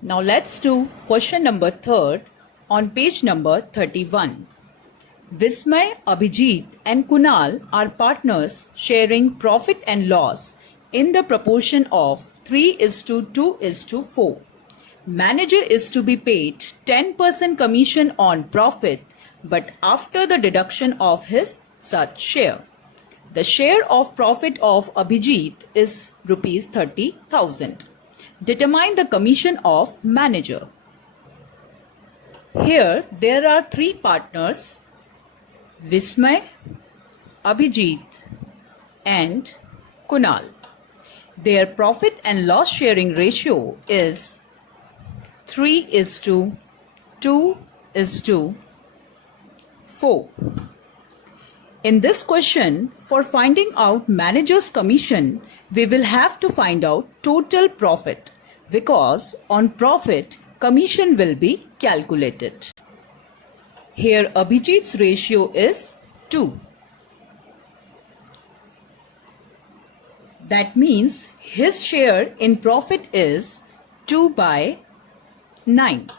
Now let's do question number 3 on page number 31. Vismay, Abhijit and Kunal are partners sharing profit and loss in the proportion of 3:2:4. Manager is to be paid 10% commission on profit, but after the deduction of his such share. The share of profit of Abhijit is rupees 30,000. Determine the commission of manager. Here there are three partners, Vismay, Abhijit and Kunal. Their profit and loss sharing ratio is 3:2:4. In this question, for finding out manager's commission, we will have to find out total profit because on profit, commission will be calculated. Here Abhijit's ratio is 2. That means his share in profit is 2/9.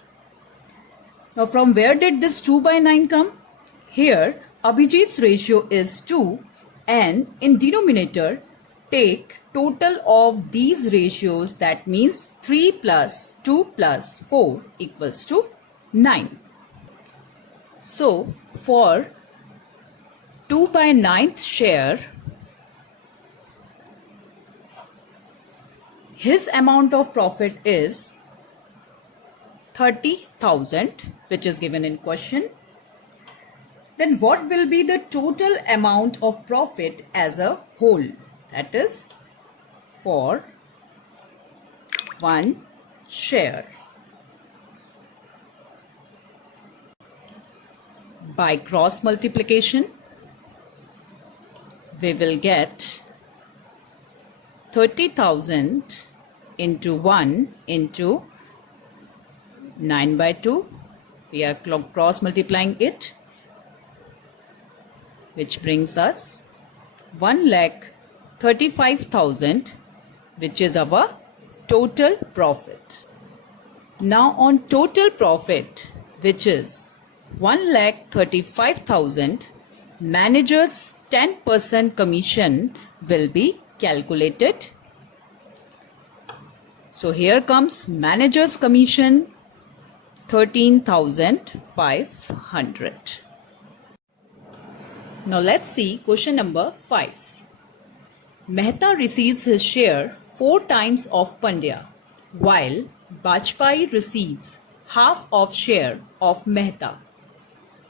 Now from where did this 2/9 come? Here Abhijit's ratio is 2 and in denominator take total of these ratios, that means 3 plus 2 plus 4 equals to 9. So for 2/9th share, his amount of profit is 30,000, which is given in question. Then what will be the total amount of profit as a whole? That is for one share. By cross multiplication, we will get 30,000 into 1 into 9/2. We are cross multiplying it, which brings us 1,35,000, which is our total profit. Now on total profit, which is 1,35,000, manager's 10% commission will be calculated. So here comes manager's commission, 13,500. Now let's see question number 5. Mehta receives his share 4 times of Pandya, while Bajpai receives half of share of Mehta.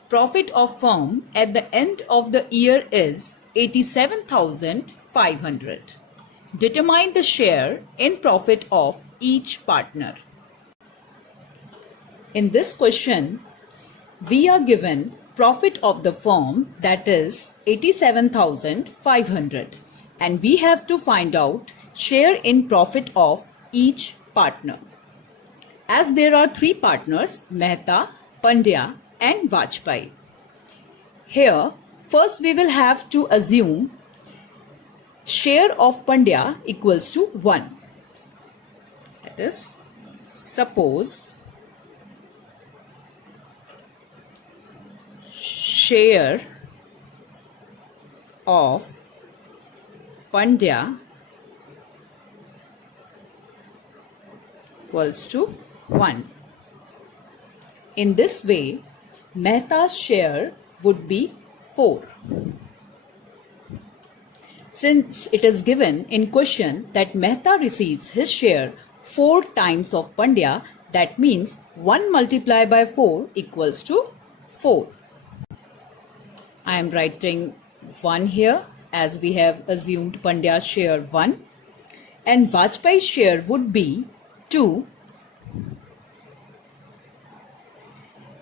Profit of firm at the end of the year is 87,500. Determine the share in profit of each partner. In this question, we are given profit of the firm, that is 87,500, and we have to find out share in profit of each partner. As there are three partners, Mehta, Pandya and Vajpai. Here, first we will have to assume share of Pandya equals to 1. That is, suppose share of Pandya equals to 1. In this way, Mehta's share would be 4. Since it is given in question that Mehta receives his share 4 times of Pandya, that means 1 multiplied by 4 equals to 4. I am writing 1 here as we have assumed Pandya's share 1, and Vajpai's share would be 2,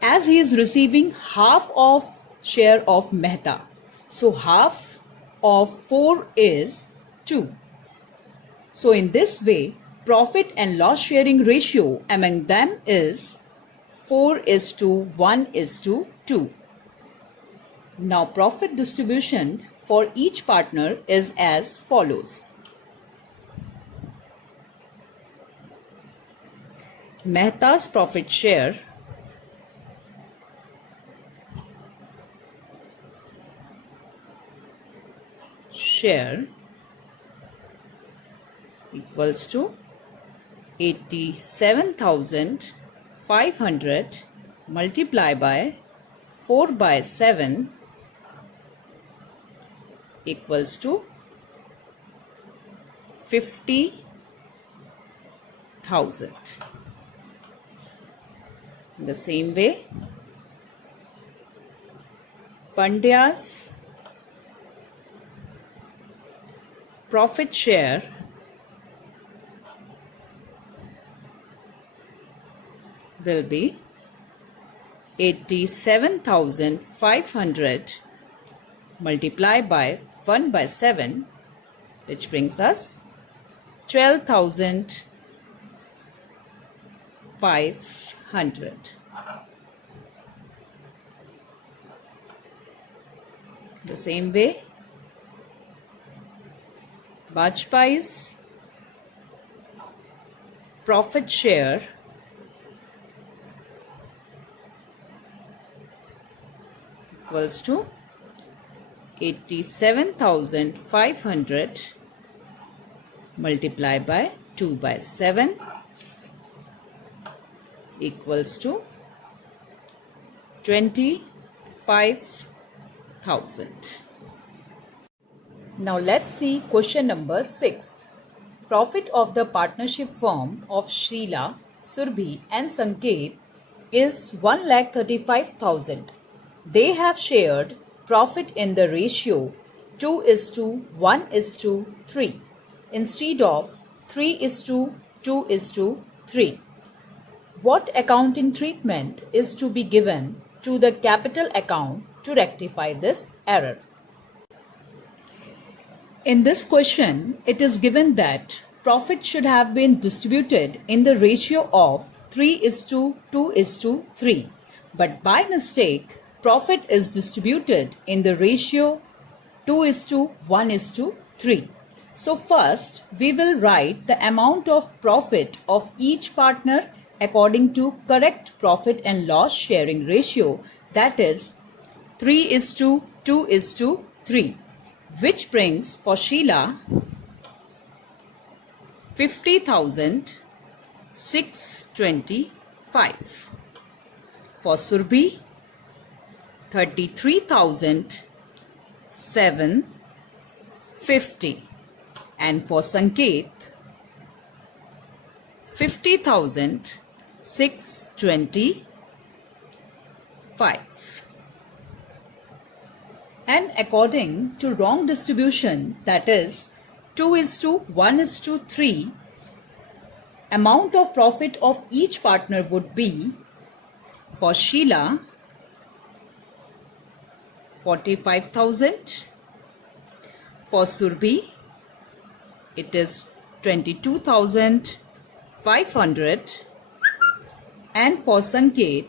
as he is receiving half of share of Mehta. So half of 4 is 2. So in this way, profit and loss sharing ratio among them is 4:1:2. Now profit distribution for each partner is as follows. Mehta's profit share equals to 87,500 multiplied by 4 by 7 equals to 50,000. In the same way, Pandya's profit share will be 87,500 multiplied by 1 by 7, which brings us 12,500. The same way, Vajpayee's profit share equals to 87,500 multiplied by 2 by 7 equals to 25,000. Now let's see question number 6. Profit of the partnership firm of Sheila, Surbhi and Sanket is 1,35,000. They have shared profit in the ratio 2:1:3 instead of 3:2:3. What accounting treatment is to be given to the capital account to rectify this error? In this question, it is given that profit should have been distributed in the ratio of 3:2:3, but by mistake, profit is distributed in the ratio 2:1:3. So first, we will write the amount of profit of each partner according to correct profit and loss sharing ratio, that is 3:2:3, which brings for Sheila 50,625, for Surbhi 33,750, and for Sanket 50,625. And according to wrong distribution, that is 2:1:3, amount of profit of each partner would be for Sheila 45,000, for Surbhi it is 22,500, and for Sanket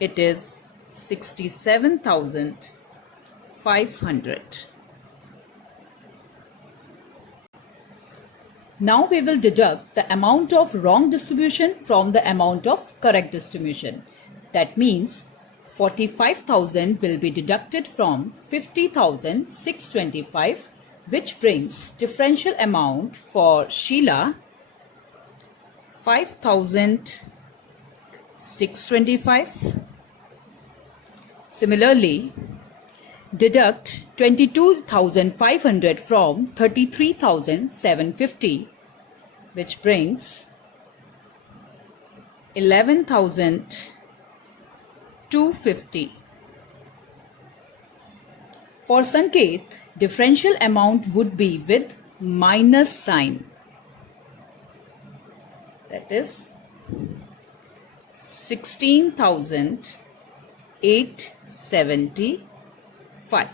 it is 67,500. Now we will deduct the amount of wrong distribution from the amount of correct distribution. That means 45,000 will be deducted from 50,625, which brings differential amount for Sheila 5,625. Similarly, deduct 22,500 from 33,750, which brings 11,250. For Sanket, differential amount would be with minus sign. That is 16,875.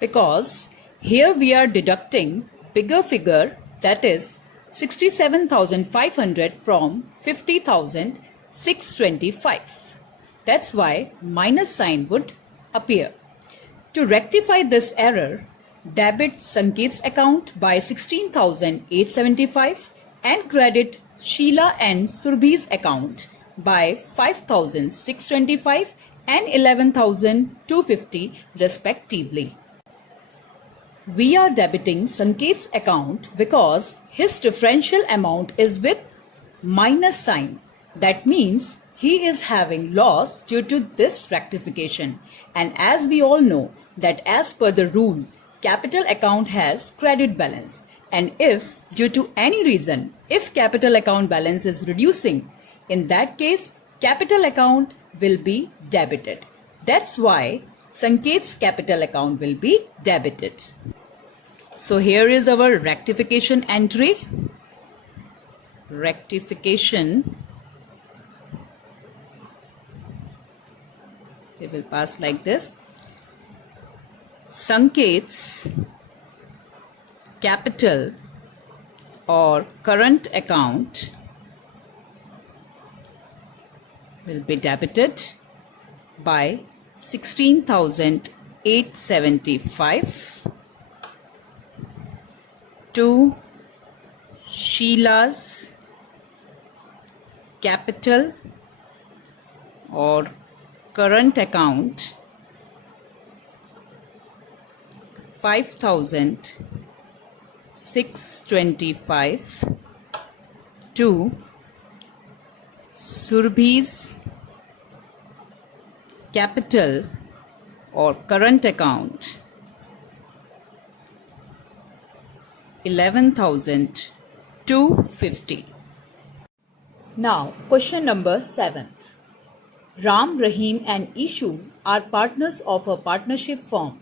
Because here we are deducting bigger figure, that is 67,500 from 50,625. That's why minus sign would appear. To rectify this error, debit Sanket's account by 16,875 and credit Sheila and Surbhi's account by 5,625 and 11,250 respectively. We are debiting Sanket's account because his differential amount is with minus sign. That means he is having loss due to this rectification. And as we all know that as per the rule, capital account has credit balance. And if due to any reason, if capital account balance is reducing, in that case, capital account will be debited. That's why Sanket's capital account will be debited. So here is our rectification entry. Rectification. We will pass like this. Sanket's capital or current account will be debited by 16,875 to Sheila's capital or current account 5,625 to Surbhi's capital or current account 11,250. Now question number 7. Ram, Rahim and Ishu are partners of a partnership firm.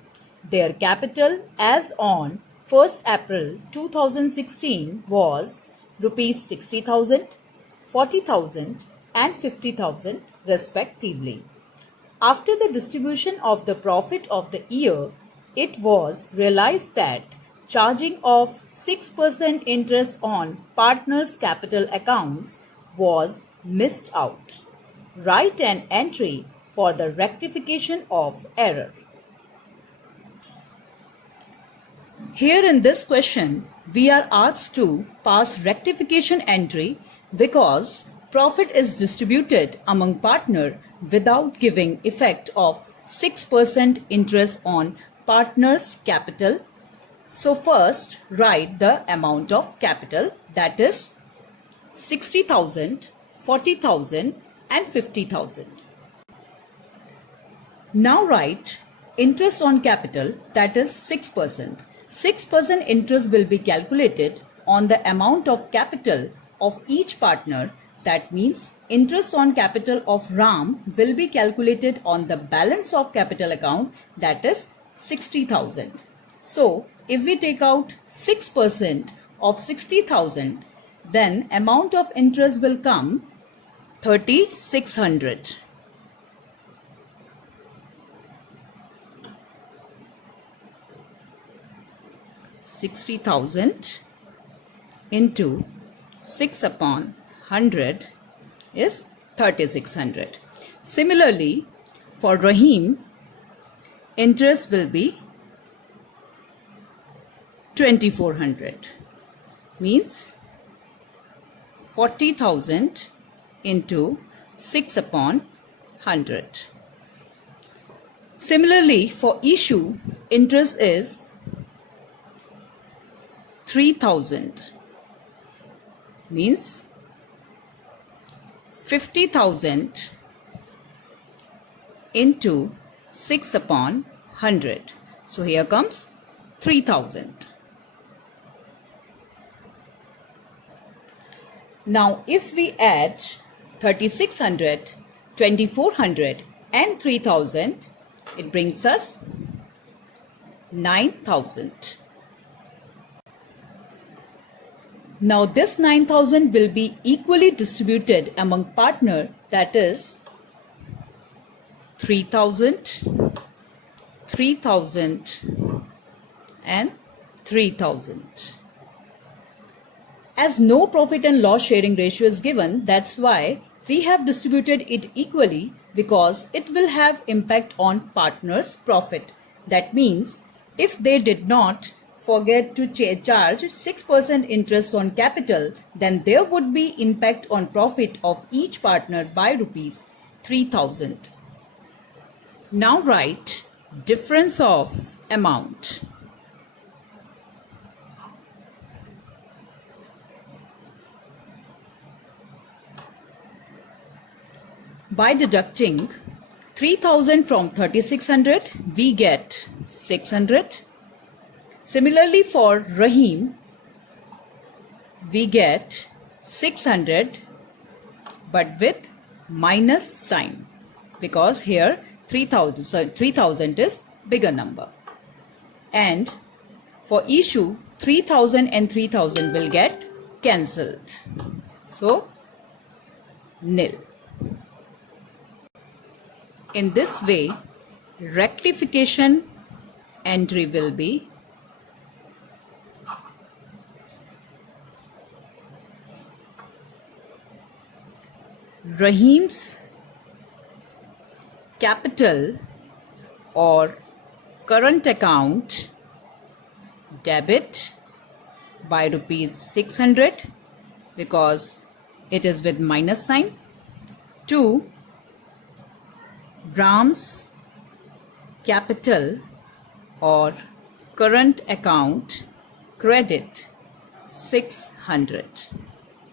Their capital as on 1st April 2016 was rupees 60,000, 40,000 and 50,000 respectively. After the distribution of the profit of the year, it was realized that charging of 6% interest on partners' capital accounts was missed out. Write an entry for the rectification of error. Here in this question, we are asked to pass rectification entry because profit is distributed among partner without giving effect of 6% interest on partner's capital. So first write the amount of capital, that is 60,000, 40,000 and 50,000. Now write interest on capital, that is 6%. 6% interest will be calculated on the amount of capital of each partner. That means interest on capital of Ram will be calculated on the balance of capital account, that is 60,000. So if we take out 6% of 60,000, then amount of interest will come 3,600. $60,000 into 6 upon 100 is 3,600. Similarly, for Rahim, interest will be 2,400, means 40,000 into 6 upon 100. Similarly, for Ishu, interest is 3,000, means 50,000 into 6 upon 100. So here comes 3,000. Now if we add 3,600, 2,400 and 3,000, it brings us 9,000. Now this 9,000 will be equally distributed among partner, that is 3,000, 3,000 and 3,000. As no profit and loss sharing ratio is given, that's why we have distributed it equally, because it will have impact on partners' profit. That means if they did not forget to charge 6% interest on capital, then there would be impact on profit of each partner by rupees 3,000. Now write difference of amount. By deducting 3,000 from 3,600, we get 600. Similarly for Rahim, we get 600 but with minus sign, because here 3,000 is bigger number. And for Ishu, 3,000 and 3,000 will get cancelled. So, nil. In this way, rectification entry will be Rahim's capital or current account debit by rupees 600 because it is with minus sign, to Ram's capital or current account credit 600.